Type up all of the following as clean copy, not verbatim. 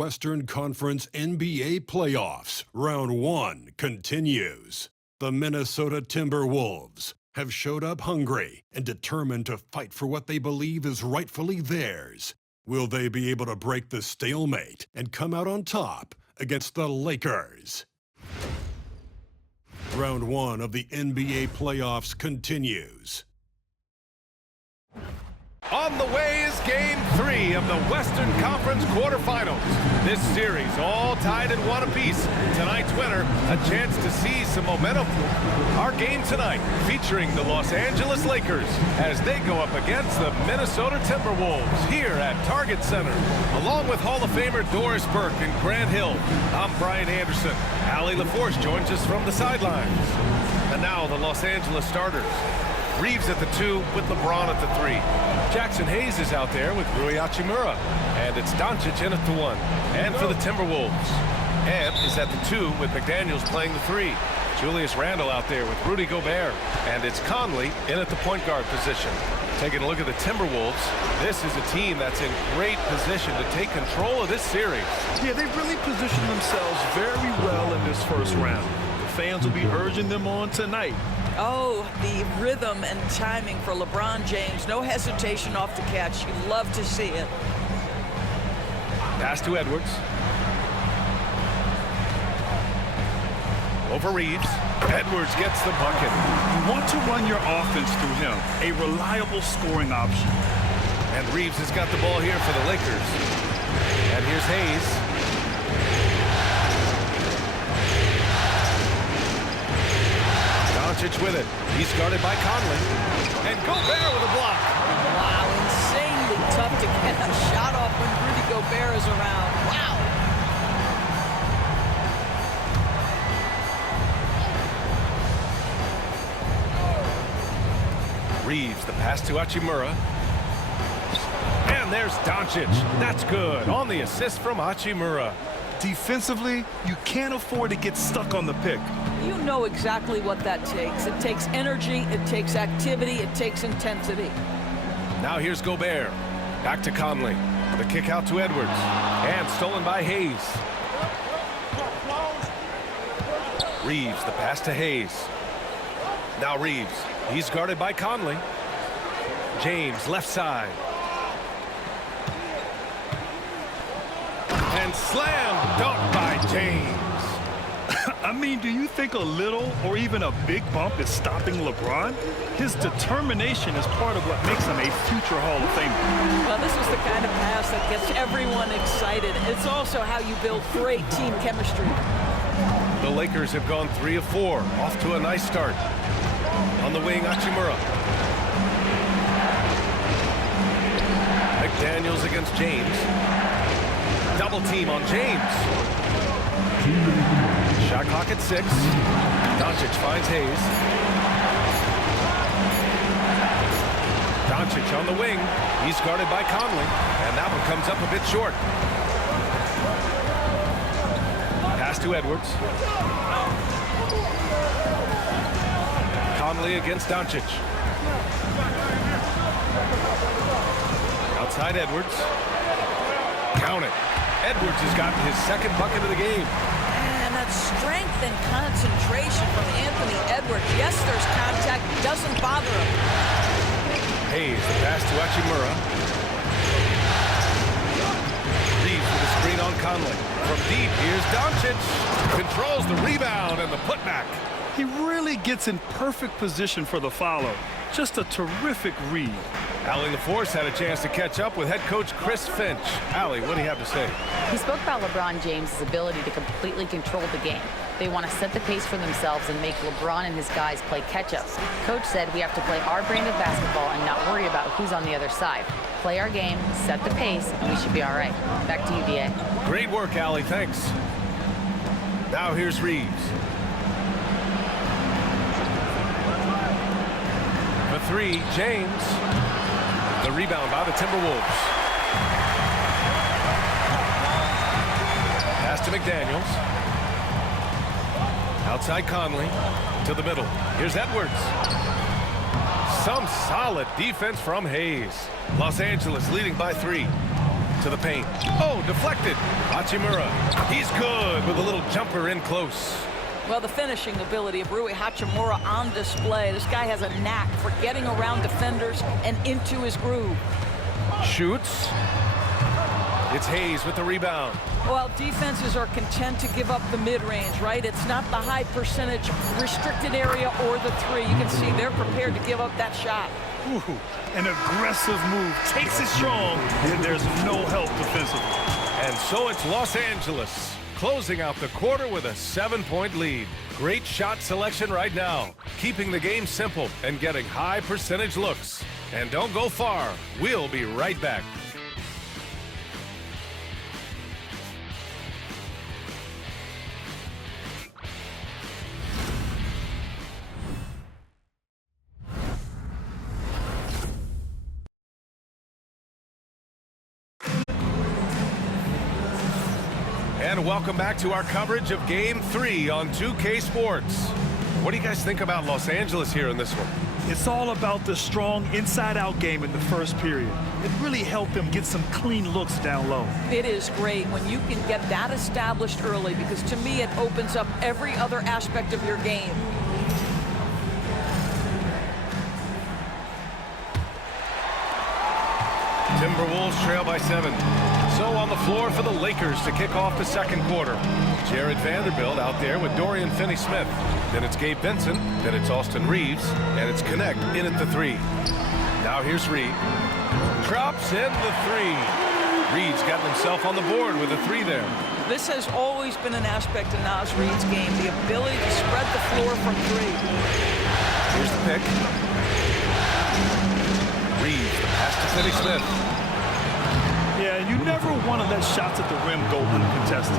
Western Conference NBA Playoffs, Round 1 continues. The Minnesota Timberwolves have showed up hungry and determined to fight for what they believe is rightfully theirs. Will they be able to break the stalemate and come out on top against the Lakers? Round 1 of the NBA Playoffs continues. On the way is Game 3 of the Western Conference quarterfinals. This series all tied in one apiece. Tonight's winner, a chance to seize some momentum. Our game tonight featuring the Los Angeles Lakers as they go up against the Minnesota Timberwolves here at Target Center. Along with Hall of Famer Doris Burke and Grant Hill, I'm Brian Anderson. Allie LaForce joins us from the sidelines. And now the Los Angeles starters. Reeves at the 2 with LeBron at the 3. Jackson Hayes is out there with Rui Hachimura. And it's Doncic in at the 1. And for the Timberwolves, Ant is at the 2 with McDaniels playing the 3. Julius Randle out there with Rudy Gobert. And it's Conley in at the point guard position. Taking a look at the Timberwolves, this is a team that's in great position to take control of this series. Yeah, they really positioned themselves very well in this first round. The fans will be urging them on tonight. Oh, the rhythm and timing for LeBron James. No hesitation off the catch. You love to see it. Pass to Edwards. Over Reeves. Edwards gets the bucket. You want to run your offense through him. A reliable scoring option. And Reeves has got the ball here for the Lakers. And here's Hayes. Doncic with it. He's guarded by Conley. And Gobert with a block. Wow, insanely tough to get a shot off when Rudy Gobert is around. Wow. Reeves, the pass to Hachimura. And there's Doncic. That's good. On the assist from Hachimura. Defensively, you can't afford to get stuck on the pick. You know exactly what that takes. It takes energy, it takes activity, it takes intensity. Now here's Gobert. Back to Conley. The kick out to Edwards. And stolen by Hayes. Reeves, the pass to Hayes. Now Reeves. He's guarded by Conley. James, left side. And slam dunk by James. I mean, do you think a little or even a big bump is stopping LeBron? His determination is part of what makes him a future Hall of Famer. Well, this is the kind of pass that gets everyone excited. It's also how you build great team chemistry. The Lakers have gone 3 of 4. Off to a nice start. On the wing, Hachimura. McDaniels against James. Double team on James. Shot clock at 6. Doncic finds Hayes. Doncic on the wing. He's guarded by Conley. And that one comes up a bit short. Pass to Edwards. Conley against Doncic. Outside Edwards. Count it. Edwards has gotten his second bucket of the game. And that strength and concentration from Anthony Edwards. Yes, there's contact. Doesn't bother him. Hayes, the pass to Hachimura. Reeves with a screen on Conley. From deep, here's Doncic. Controls the rebound and the putback. He really gets in perfect position for the follow. Just a terrific read. Allie LaForce had a chance to catch up with head coach Chris Finch. Allie, what do you have to say? He spoke about LeBron James' ability to completely control the game. They want to set the pace for themselves and make LeBron and his guys play catch-up. Coach said we have to play our brand of basketball and not worry about who's on the other side. Play our game, set the pace, and we should be all right. Back to you, D.A. Great work, Allie. Thanks. Now here's Reeves. The 3, James. The rebound by the Timberwolves. Pass to McDaniels. Outside Conley. To the middle. Here's Edwards. Some solid defense from Hayes. Los Angeles leading by 3. To the paint. Oh, deflected. Hachimura. He's good with a little jumper in close. Well, the finishing ability of Rui Hachimura on display. This guy has a knack for getting around defenders and into his groove. Shoots. It's Hayes with the rebound. Well, defenses are content to give up the mid-range, right? It's not the high percentage restricted area or the three. You can see they're prepared to give up that shot. Ooh, an aggressive move. Takes it strong, and there's no help defensively. And so it's Los Angeles closing out the quarter with a 7-point lead. Great shot selection right now, keeping the game simple and getting high percentage looks. And don't go far. We'll be right back. And welcome back to our coverage of Game 3 on 2K Sports. What do you guys think about Los Angeles here in this one? It's all about the strong inside-out game in the first period. It really helped them get some clean looks down low. It is great when you can get that established early, because to me it opens up every other aspect of your game. Timberwolves trail by 7. So on the floor for the Lakers to kick off the second quarter. Jared Vanderbilt out there with Dorian Finney-Smith. Then it's Gabe Vincent. Then it's Austin Reeves. And it's Connect in at the 3. Now here's Reed. Drops in the 3. Reed's gotten himself on the board with a 3 there. This has always been an aspect of Naz Reed's game, the ability to spread the floor from 3. Here's the pick. Reeves, the pass to Finney-Smith. Yeah, you never want to let shots at the rim go uncontested.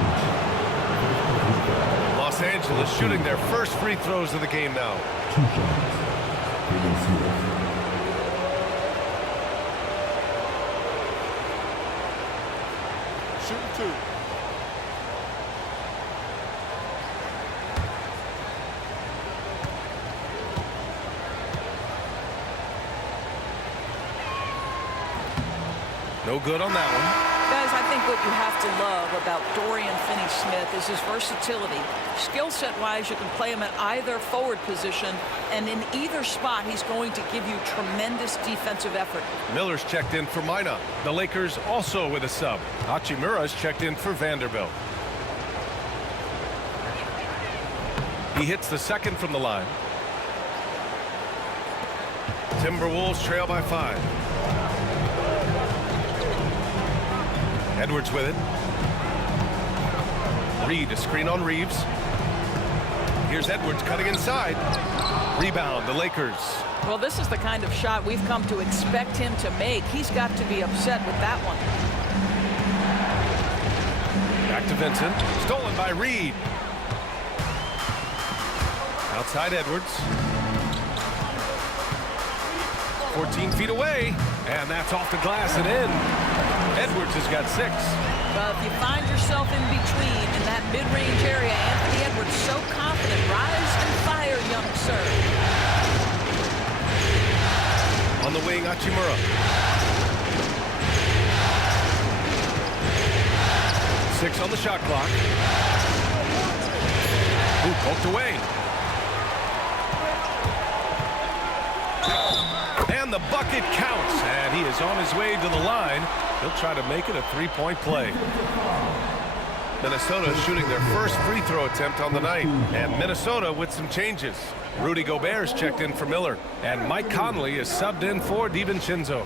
Los Angeles shooting their first free throws of the game now. 2 shots. Shooting 2. No good on that one. Guys, I think what you have to love about Dorian Finney-Smith is his versatility. Skill set-wise, you can play him at either forward position, and in either spot, he's going to give you tremendous defensive effort. Miller's checked in for Minot. The Lakers also with a sub. Hachimura's checked in for Vanderbilt. He hits the second from the line. Timberwolves trail by 5. Edwards with it. Reed, a screen on Reeves. Here's Edwards cutting inside. Rebound, the Lakers. Well, this is the kind of shot we've come to expect him to make. He's got to be upset with that one. Back to Vincent. Stolen by Reed. Outside Edwards. 14 feet away. And that's off the glass and in. Edwards has got 6. But if you find yourself in between in that mid-range area, Anthony Edwards so confident. Rise and fire, young sir. On the wing, Hachimura. 6 on the shot clock. Ooh, poked away. And the bucket counts. And he is on his way to the line. He'll try to make it a 3-point play. Minnesota shooting their first free throw attempt on the night. And Minnesota with some changes. Rudy Gobert's checked in for Miller. And Mike Conley is subbed in for DiVincenzo.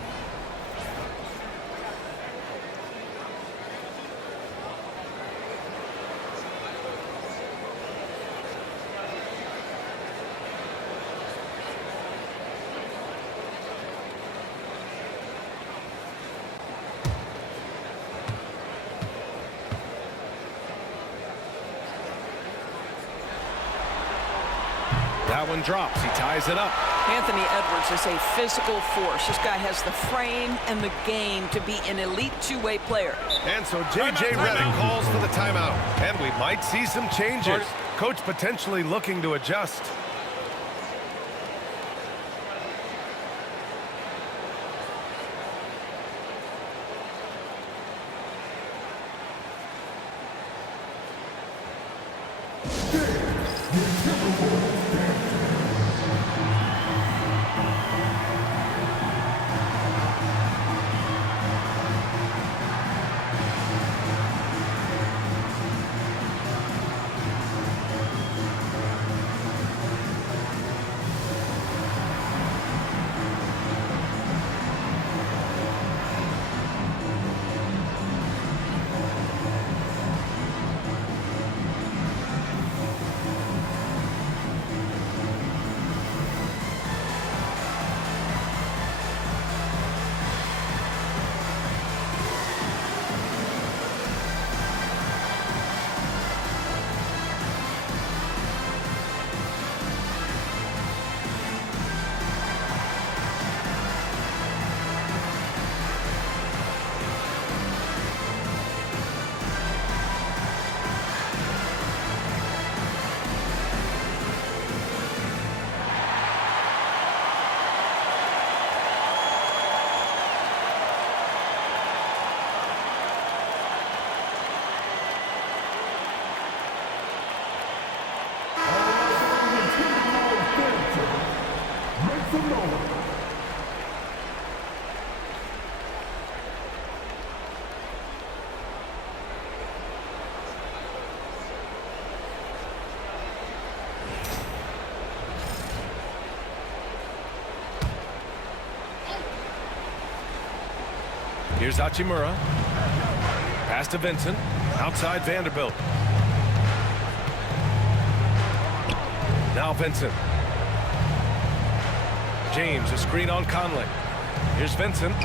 That one drops. He ties it up. Anthony Edwards is a physical force. This guy has the frame and the game to be an elite two-way player. And so J.J. Redick calls for the timeout. And we might see some changes. Coach potentially looking to adjust. Here's Hachimura. Pass to Vincent. Outside Vanderbilt. Now Vincent. James, a screen on Conley. Here's Vincent.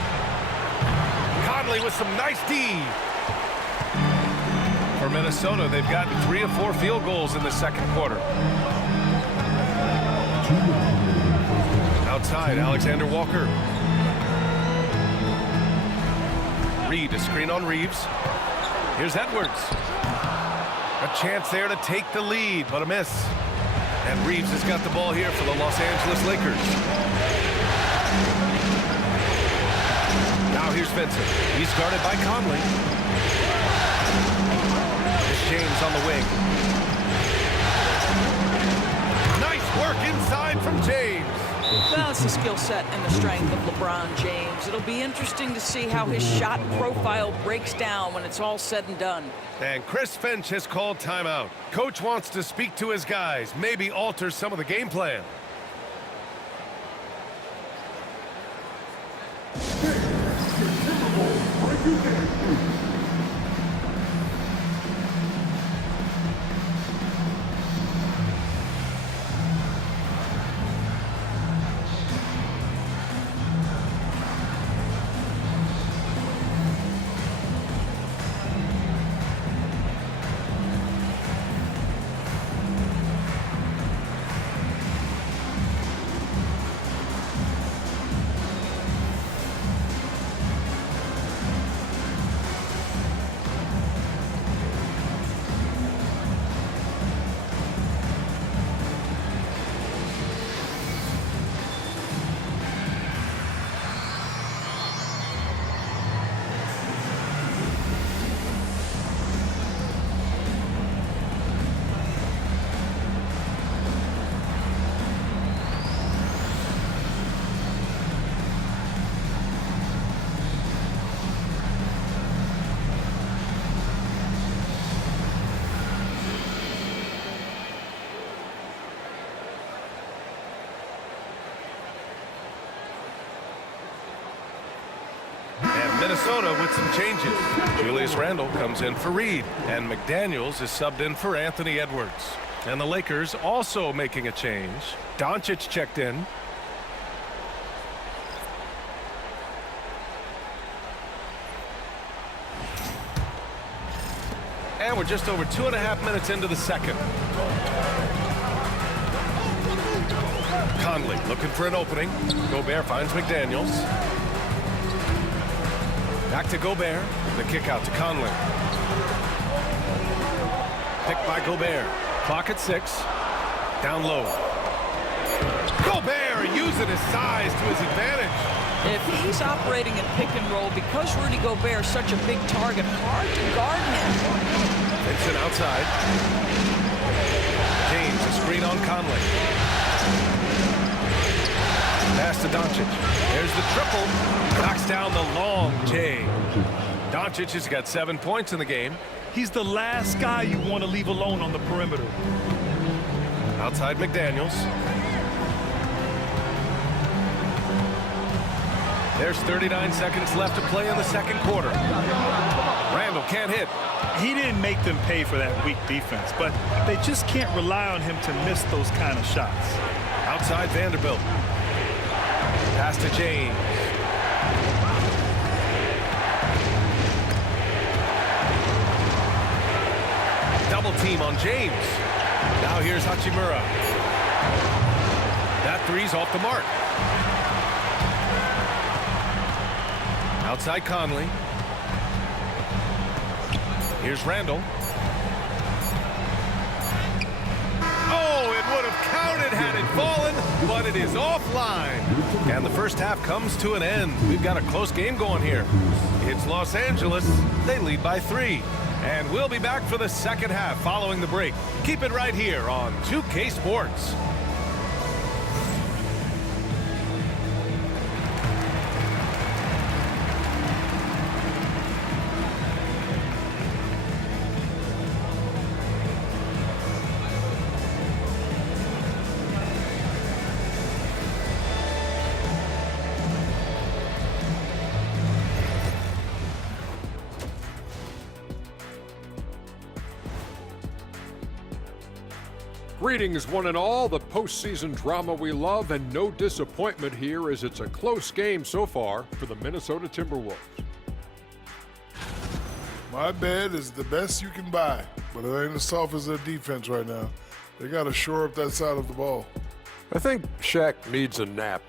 Conley with some nice D. For Minnesota, they've gotten 3 of 4 field goals in the second quarter. Outside, Alexander Walker. Reed, a screen on Reeves. Here's Edwards. A chance there to take the lead, but a miss. And Reeves has got the ball here for the Los Angeles Lakers. Now here's Vincent. He's guarded by Conley. Here's James on the wing. Nice work inside from James. Well, it's the skill set and the strength of LeBron James. It'll be interesting to see how his shot profile breaks down when it's all said and done. And Chris Finch has called timeout. Coach wants to speak to his guys, maybe alter some of the game plan. Minnesota with some changes. Julius Randle comes in for Reed, and McDaniels is subbed in for Anthony Edwards. And the Lakers also making a change. Doncic checked in. And we're just over 2.5 minutes into the second. Conley looking for an opening. Gobert finds McDaniels. Back to Gobert. The kick out to Conley. Picked by Gobert. Clock at 6. Down low. Gobert using his size to his advantage. If he's operating in pick and roll, because Rudy Gobert is such a big target, hard to guard him. Vincent outside. James, a screen on Conley. Pass to Doncic. There's the triple. Knocks down the long J. Doncic has got 7 points in the game. He's the last guy you want to leave alone on the perimeter. Outside McDaniels. There's 39 seconds left to play in the second quarter. Randall can't hit. He didn't make them pay for that weak defense, but they just can't rely on him to miss those kind of shots. Outside Vanderbilt. Pass to James. Double team on James. Now here's Hachimura. That three's off the mark. Outside Conley. Here's Randall. Oh, it would have counted had it fallen, but it is offline. And the first half comes to an end. We've got a close game going here. It's Los Angeles. They lead by 3. And we'll be back for the second half following the break. Keep it right here on 2K Sports. Greetings, one and all. The postseason drama we love, and no disappointment here as it's a close game so far for the Minnesota Timberwolves. My bed is the best you can buy, but it ain't as soft as their defense right now. They got to shore up that side of the ball. I think Shaq needs a nap.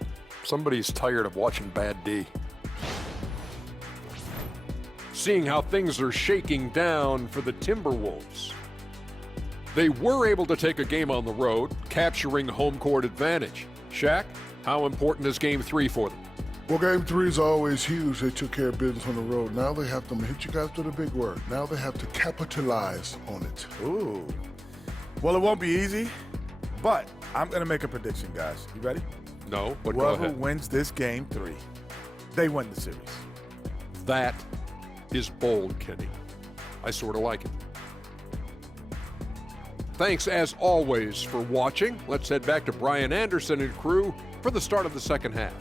Somebody's tired of watching bad D. Seeing how things are shaking down for the Timberwolves. They were able to take a game on the road, capturing home court advantage. Shaq, how important is Game 3 for them? Well, Game 3 is always huge. They took care of business on the road. Now they have to hit you guys with a big word. Now they have to capitalize on it. Ooh. Well, it won't be easy, but I'm going to make a prediction, guys. You ready? No, but go Whoever ahead. wins this Game 3, they win the series. That is bold, Kenny. I sort of like it. Thanks, as always, for watching. Let's head back to Brian Anderson and crew for the start of the second half.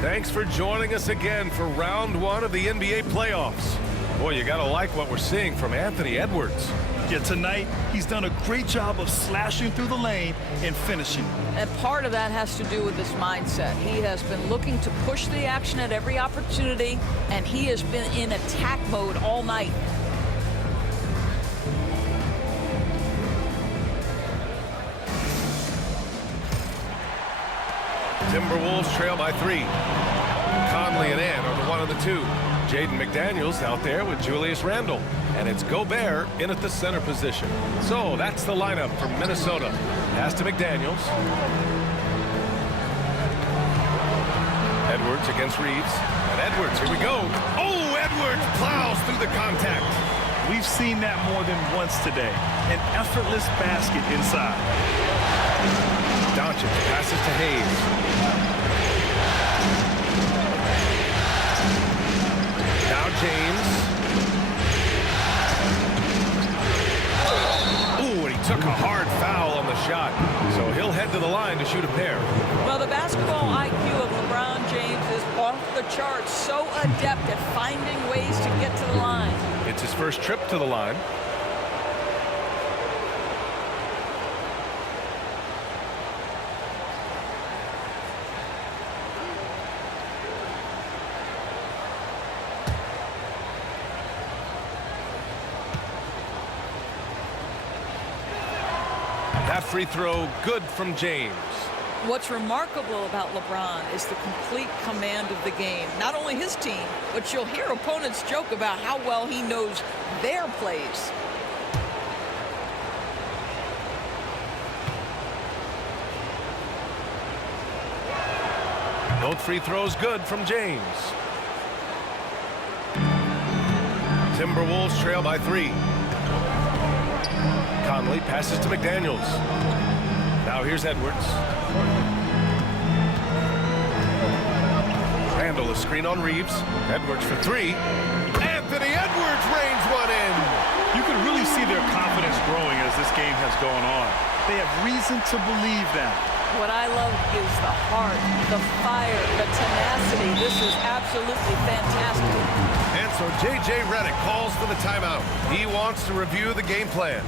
Thanks for joining us again for round 1 of the NBA playoffs. Boy, you gotta like what we're seeing from Anthony Edwards. Yeah, tonight, he's done a great job of slashing through the lane and finishing. And part of that has to do with his mindset. He has been looking to push the action at every opportunity, and he has been in attack mode all night. Timberwolves trail by 3. Conley and Ant are the 1 of the 2. Jaden McDaniels out there with Julius Randle. And it's Gobert in at the center position. So that's the lineup from Minnesota. Pass to McDaniels. Edwards against Reeves. And Edwards, here we go. Oh, Edwards plows through the contact. We've seen that more than once today. An effortless basket inside. Doncic passes to Hayes. Now James. Ooh, and he took a hard foul on the shot. So he'll head to the line to shoot a pair. Well, the basketball IQ of LeBron James is off the charts. So adept at finding ways to get to the line. It's his first trip to the line. That free throw good from James. What's remarkable about LeBron is the complete command of the game. Not only his team, but you'll hear opponents joke about how well he knows their plays. Both free throws good from James. Timberwolves trail by 3. Conley passes to McDaniels. Now here's Edwards. Randall a screen on Reeves. Edwards for 3. Anthony Edwards rains one in. You can really see their confidence growing as this game has gone on. They have reason to believe that. What I love is the heart, the fire, the tenacity. This is absolutely fantastic. And so J.J. Redick calls for the timeout. He wants to review the game plan.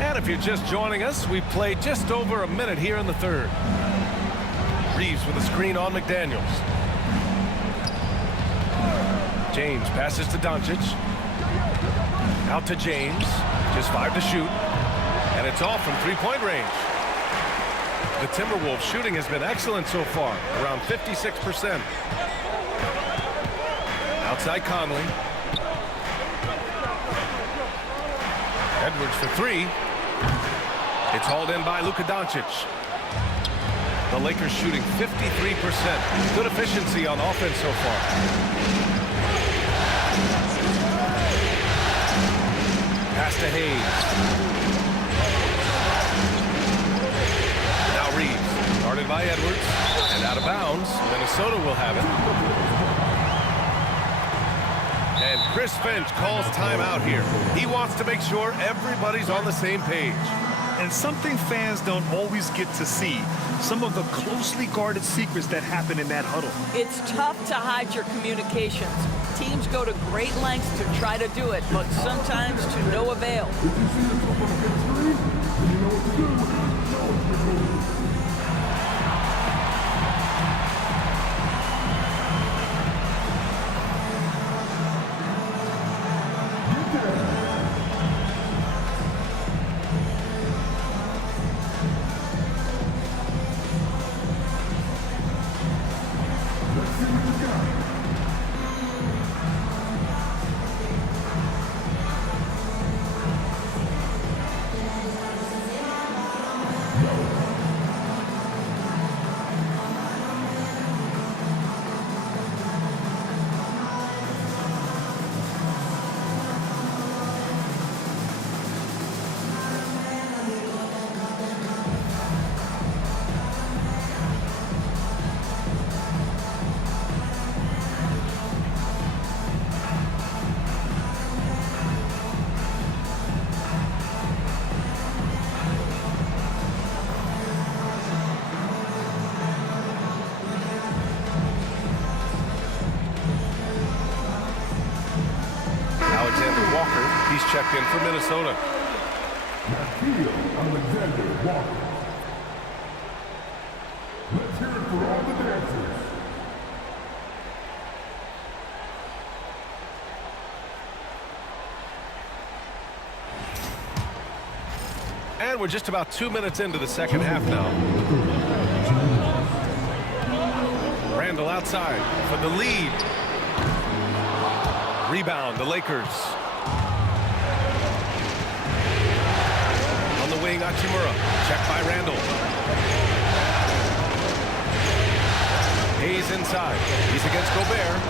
And if you're just joining us, we played just over a minute here in the third. Reeves with a screen on McDaniels. James passes to Doncic. Out to James. Just 5 to shoot. And it's off from three-point range. The Timberwolves shooting has been excellent so far, around 56%. Outside Conley. Edwards for 3. It's hauled in by Luka Doncic. The Lakers shooting 53%. Good efficiency on offense so far. Pass to Hayes. Now Reeves. Guarded by Edwards. And out of bounds. Minnesota will have it. And Chris Finch calls timeout here. He wants to make sure everybody's on the same page. And something fans don't always get to see, some of the closely guarded secrets that happen in that huddle. It's tough to hide your communications. Teams go to great lengths to try to do it, but sometimes to no avail. checked in for Minnesota. Alexander Walker. Let's hear it for all the dancers. And we're just about 2 minutes into the second half now. Randall outside for the lead. Rebound, the Lakers. On the wing, Hachimura. Checked by Randall. Hayes inside. He's against Gobert.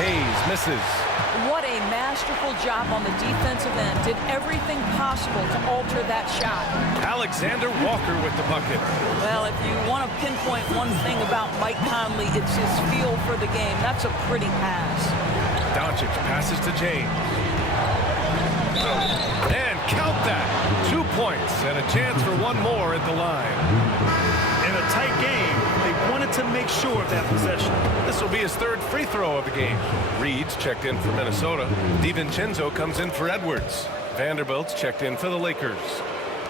Hayes misses. What a masterful job on the defensive end. Did everything possible to alter that shot. Alexander Walker with the bucket. Well, if you want to pinpoint one thing about Mike Conley, it's his feel for the game. That's a pretty pass. Doncic passes to James. And count that. 2 points and a chance for one more at the line. In a tight game, they wanted to make sure of that possession. This will be his third free throw of the game. Reed's checked in for Minnesota. DiVincenzo comes in for Edwards. Vanderbilt's checked in for the Lakers.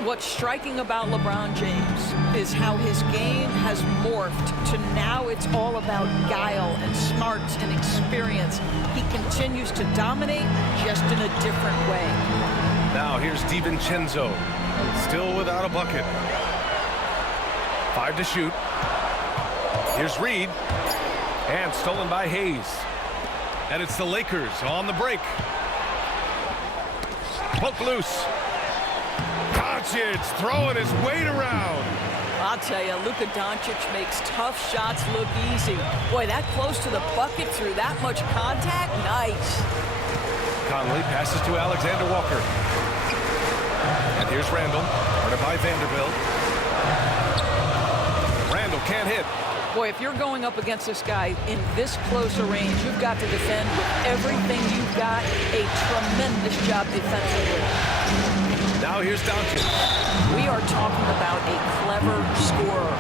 What's striking about LeBron James is how his game has morphed to now it's all about guile and smarts and experience. He continues to dominate just in a different way. Now here's DiVincenzo, still without a bucket. 5 to shoot. Here's Reed. And stolen by Hayes. And it's the Lakers on the break. Poke loose. Doncic throwing his weight around. I'll tell you, Luka Doncic makes tough shots look easy. Boy, that close to the bucket through that much contact, nice. Conley passes to Alexander Walker. And here's Randall, guarded by Vanderbilt. Randall can't hit. Boy, if you're going up against this guy in this close a range, you've got to defend with everything you've got. A tremendous job defensively. Now here's Doncic. We are talking about a clever scorer.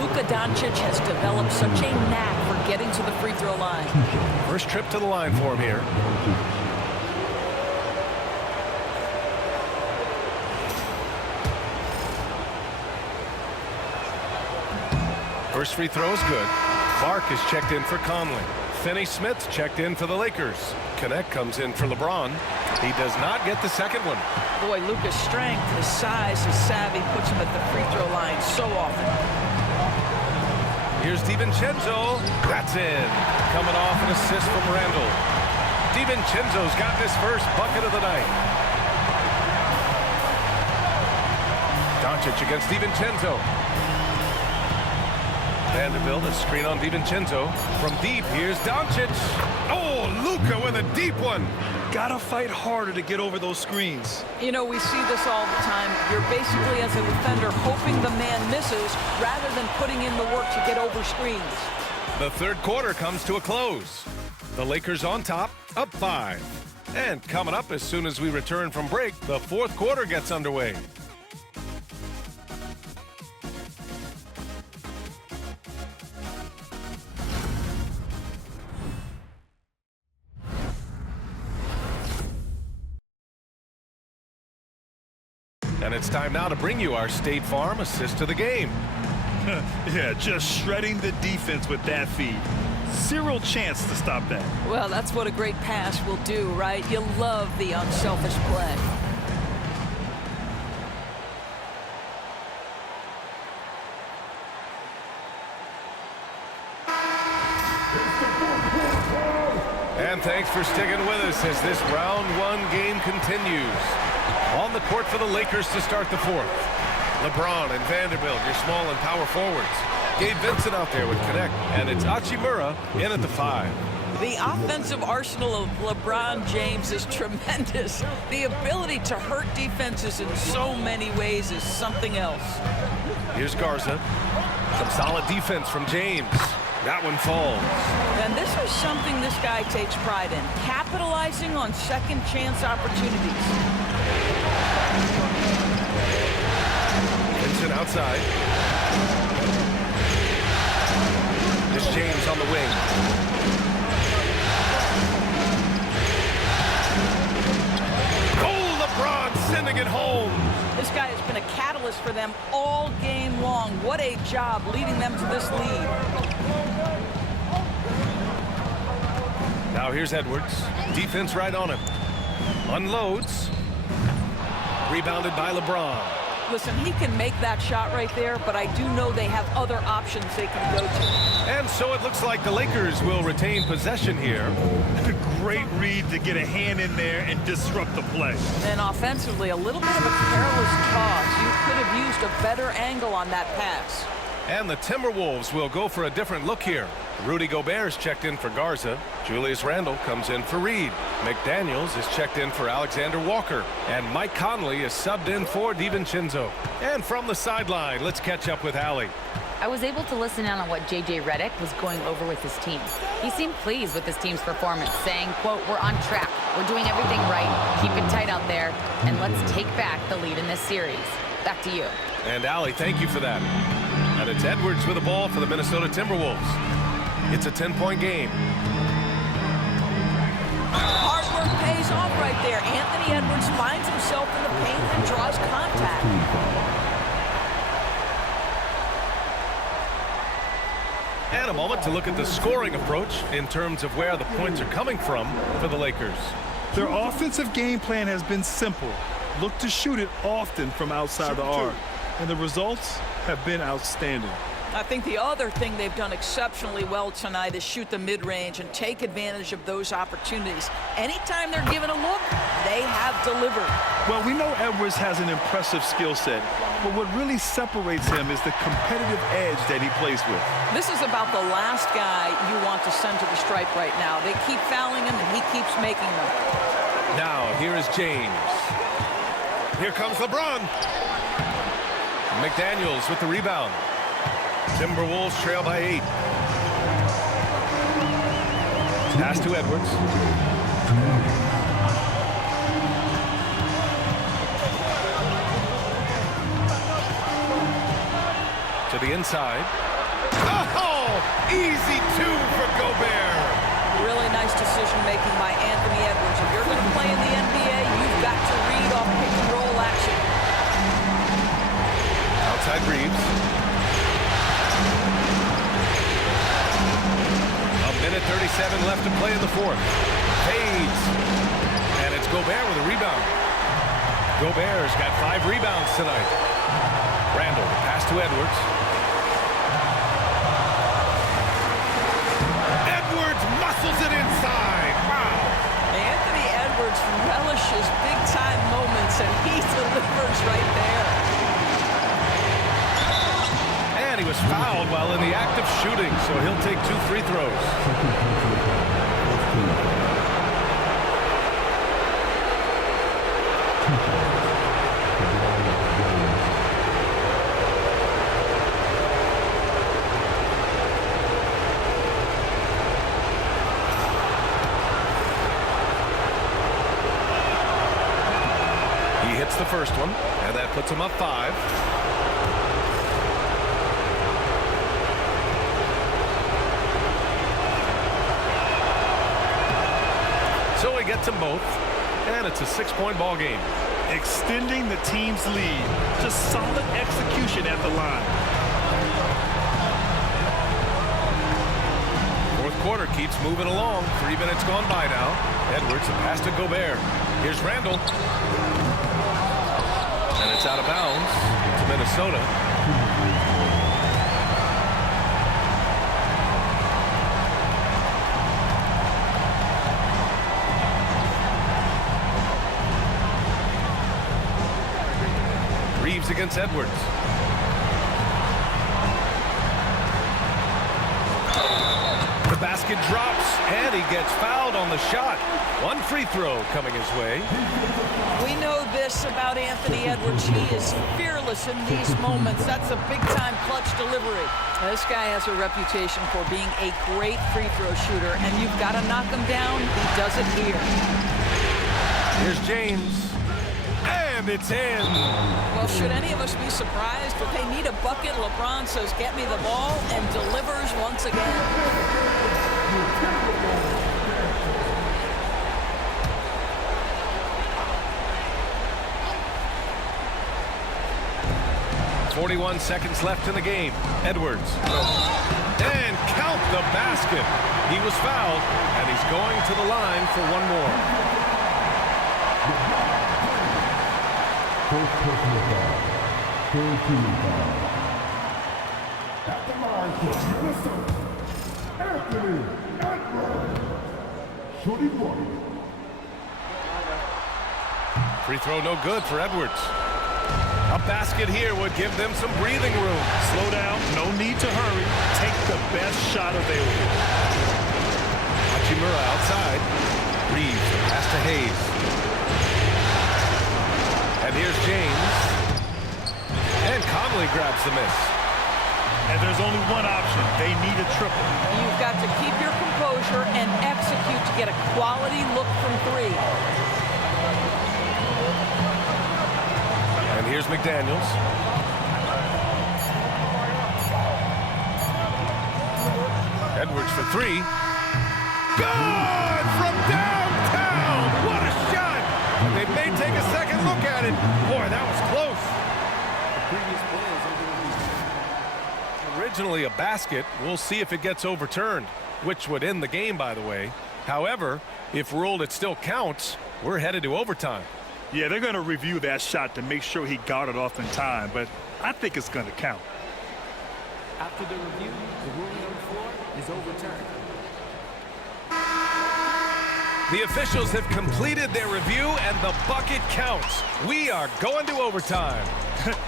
Luka Doncic has developed such a knack for getting to the free throw line. First trip to the line for him here. First free throw is good. Mark is checked in for Conley. Finney-Smith's checked in for the Lakers. Connect comes in for LeBron. He does not get the second one. Boy, Luka's strength, his size, his savvy puts him at the free throw line so often. Here's DiVincenzo. That's in. Coming off an assist from Randall. DiVincenzo's got his first bucket of the night. Doncic against DiVincenzo. Vanderbilt, a screen on DiVincenzo. From deep, here's Doncic. Oh, Luka with a deep one. Gotta fight harder to get over those screens. You know, we see this all the time. You're basically, as a defender, hoping the man misses rather than putting in the work to get over screens. The third quarter comes to a close. The Lakers on top, up 5. And coming up as soon as we return from break, the fourth quarter gets underway. And it's time now to bring you our State Farm assist to the game. Yeah, just shredding the defense with that feed. Zero chance to stop that. Well, that's what a great pass will do, right? You love the unselfish play. And thanks for sticking with us as this round one game continues. On the court for the Lakers to start the fourth. LeBron and Vanderbilt, your small and power forwards. Gabe Vincent out there with Connect. And it's Hachimura in at the 5. The offensive arsenal of LeBron James is tremendous. The ability to hurt defenses in so many ways is something else. Here's Garza. Some solid defense from James. That one falls. And this is something this guy takes pride in, capitalizing on second chance opportunities. Vincent outside. This James on the wing. bring it home. This guy has been a catalyst for them all game long. What a job leading them to this lead. Now here's Edwards. Defense right on him. Unloads. Rebounded by LeBron. Listen, he can make that shot right there, but I do know they have other options they can go to. And so it looks like the Lakers will retain possession here. A great read to get a hand in there and disrupt the play. And offensively, a little bit of a careless toss. You could have used a better angle on that pass. And the Timberwolves will go for a different look here. Rudy Gobert is checked in for Garza. Julius Randle comes in for Reed. McDaniels is checked in for Alexander Walker. And Mike Conley is subbed in for DiVincenzo. And from the sideline, let's catch up with Allie. I was able to listen in on what J.J. Redick was going over with his team. He seemed pleased with his team's performance, saying, quote, "We're on track. We're doing everything right. Keep it tight out there. And let's take back the lead in this series." Back to you. And Allie, thank you for that. And it's Edwards with the ball for the Minnesota Timberwolves. It's a 10-point game. Hard work pays off right there. Anthony Edwards finds himself in the paint and draws contact. And a moment to look at the scoring approach in terms of where the points are coming from for the Lakers. Their offensive game plan has been simple. Look to shoot it often from outside the arc. And the results have been outstanding. I think the other thing they've done exceptionally well tonight is shoot the mid-range and take advantage of those opportunities. Anytime they're given a look, they have delivered. Well, we know Edwards has an impressive skill set, but what really separates him is the competitive edge that he plays with. This is about the last guy you want to send to the stripe right now. They keep fouling him, and he keeps making them. Now, here is James. Here comes LeBron. McDaniels with the rebound. Timberwolves trail by 8. Pass to Edwards. To the inside. Oh! Easy 2 for Gobert. Really nice decision-making by Anthony Edwards. If you're going to play in the NBA, you've got to read off pick-and-roll action. Outside Reeves. Minute 37 left to play in the fourth. Fades. And it's Gobert with a rebound. Gobert's got 5 rebounds tonight. Randle, pass to Edwards. Edwards muscles it inside. Wow. Anthony Edwards relishes big-time moments, and he delivers right there. And he was fouled while in the act of shooting, so he'll take 2 free throws. He hits the first one, and that puts him up 5. So he gets them both, and it's a 6-point ball game. Extending the team's lead. Just solid execution at the line. Fourth quarter keeps moving along. 3 minutes gone by now. Edwards, a pass to Gobert. Here's Randle. And it's out of bounds to Minnesota. Reeves against Edwards. The basket drops, and he gets fouled on the shot. 1 free throw coming his way. We know this about Anthony Edwards. He is fearless in these moments. That's a big-time clutch delivery. Now, this guy has a reputation for being a great free throw shooter, and you've got to knock him down. He does it here. Here's James. And it's in. Well, should any of us be surprised? If they need a bucket, LeBron says, "Get me the ball," and delivers once again. 41 seconds left in the game. Edwards. And count the basket. He was fouled, and he's going to the line for one more. First personal foul. Third team foul. At the line for Minnesota, Anthony Edwards. Shooting one. Free throw no good for Edwards. A basket here would give them some breathing room. Slow down. No need to hurry. Take the best shot available. Hachimura outside. Reeves, the pass to Hayes. And here's James. And Conley grabs the miss. And there's only one option. They need a triple. You've got to keep your composure and execute to get a quality look from three. And here's McDaniels. Edwards for three. Good from downtown. What a shot. They may take a second look at it. Boy, that was close. Originally a basket. We'll see if it gets overturned, which would end the game, by the way. However, if ruled it still counts, we're headed to overtime. Yeah, they're going to review that shot to make sure he got it off in time, but I think it's going to count. After the review, the ruling on the floor is overturned. The officials have completed their review, and the bucket counts. We are going to overtime.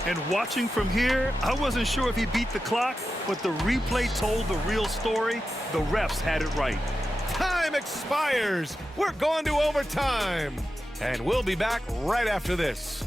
And watching from here, I wasn't sure if he beat the clock, but the replay told the real story. The refs had it right. Time expires. We're going to overtime. And we'll be back right after this.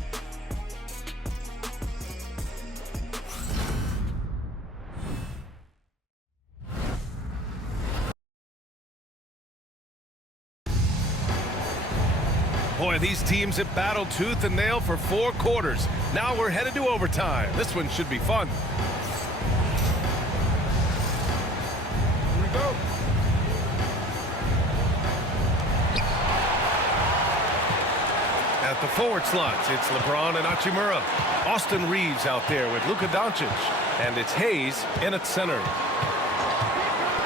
Boy, these teams have battled tooth and nail for 4 quarters. Now we're headed to overtime. This one should be fun. Here we go. At the forward slots, it's LeBron and Hachimura. Austin Reeves out there with Luka Doncic. And it's Hayes in at center.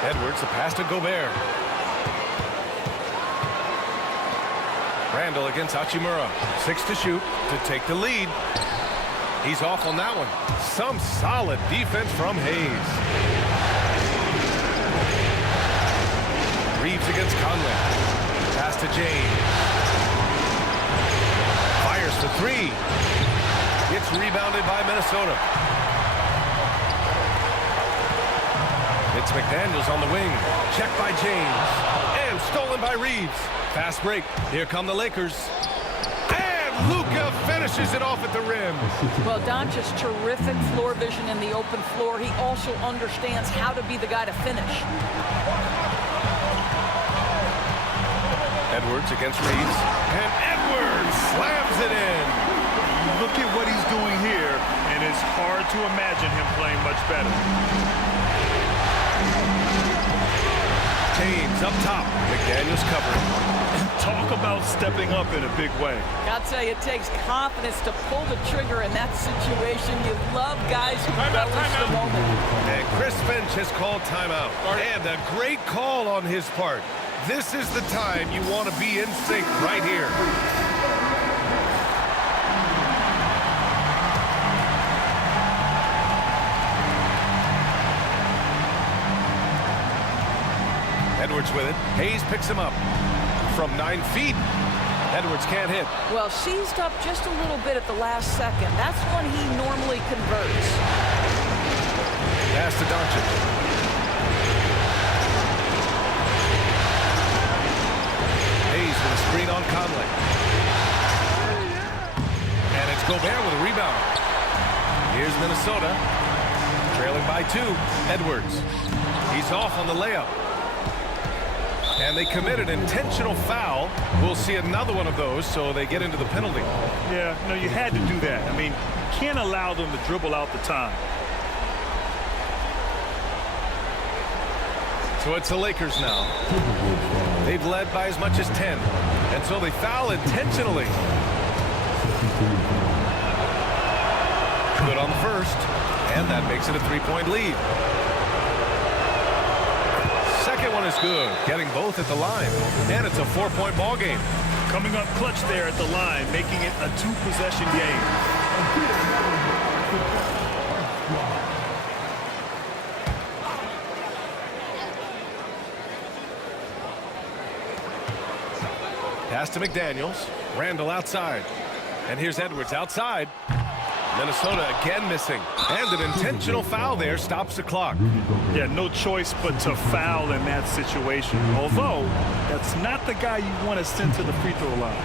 Edwards, the pass to Gobert. Randall against Hachimura. 6 to shoot to take the lead. He's off on that one. Some solid defense from Hayes. Reeves against Conley. Pass to James. Fires for 3. Gets rebounded by Minnesota. It's McDaniels on the wing. Checked by James. And stolen by Reeves. Fast break. Here come the Lakers. And Luka finishes it off at the rim. Well, Doncic's terrific floor vision in the open floor. He also understands how to be the guy to finish. Edwards against Reeves. And Edwards slams it in. Look at what he's doing here, and it's hard to imagine him playing much better. James up top. McDaniels covering. Talk about stepping up in a big way. I'll tell you, it takes confidence to pull the trigger in that situation. You love guys who relish the moment. And Chris Finch has called timeout. And a great call on his part. This is the time you want to be in sync right here. Edwards with it. Hayes picks him up from 9 feet. Edwards can't hit. Well, seized up just a little bit at the last second. That's when he normally converts. Pass to Doncic. Hayes with a screen on Conley. And it's Gobert with a rebound. Here's Minnesota. Trailing by 2. Edwards. He's off on the layup. And they committed an intentional foul. We'll see another one of those, so they get into the penalty. Yeah, no, you had to do that. I mean, can't allow them to dribble out the time. So it's the Lakers now. They've led by as much as 10. And so they foul intentionally. Good on the first, and that makes it a 3-point lead. Second one is good, getting both at the line, and it's a 4-point ball game. Coming up clutch there at the line, making it a 2-possession game. Pass to McDaniels. Randall outside. And here's Edwards outside. Minnesota again missing. And an intentional foul there stops the clock. Yeah, no choice but to foul in that situation. Although, that's not the guy you want to send to the free throw line.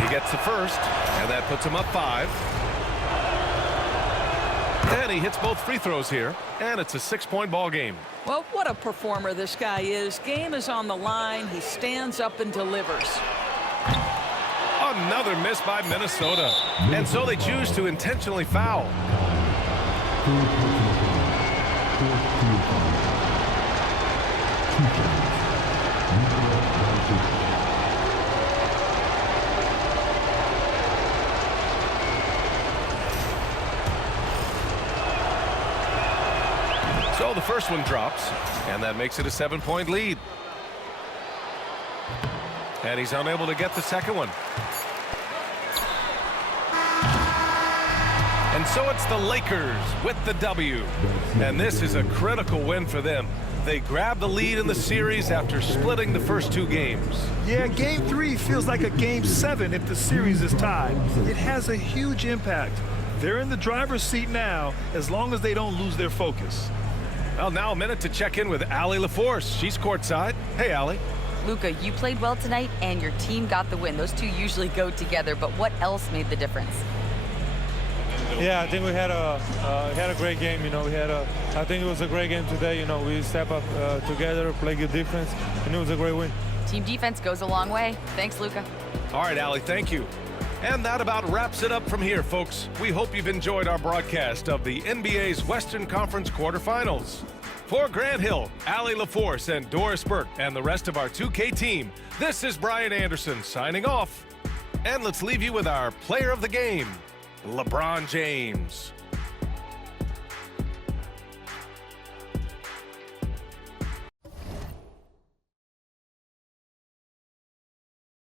He gets the first, and that puts him up 5. And he hits both free throws here, and it's a 6-point ball game. Well, what a performer this guy is. Game is on the line. He stands up and delivers. Another miss by Minnesota. And so they choose to intentionally foul. So the first one drops, and that makes it a 7-point lead. And he's unable to get the second one. And so it's the Lakers with the W. And this is a critical win for them. They grab the lead in the series after splitting the first 2 games. Yeah, Game 3 feels like a Game 7 if the series is tied. It has a huge impact. They're in the driver's seat now as long as they don't lose their focus. Well, now a minute to check in with Allie LaForce. She's courtside. Hey, Allie. Luka, you played well tonight, and your team got the win. Those two usually go together, but what else made the difference? Yeah, I think we had a great game. I think it was a great game today. We step up together, play good defense, and it was a great win. Team defense goes a long way. Thanks, Luka. All right, Allie, thank you. And that about wraps it up from here, folks. We hope you've enjoyed our broadcast of the NBA's Western Conference quarterfinals. For Grant Hill, Allie LaForce, and Doris Burke, and the rest of our 2K team, this is Brian Anderson signing off. And let's leave you with our player of the game, LeBron James.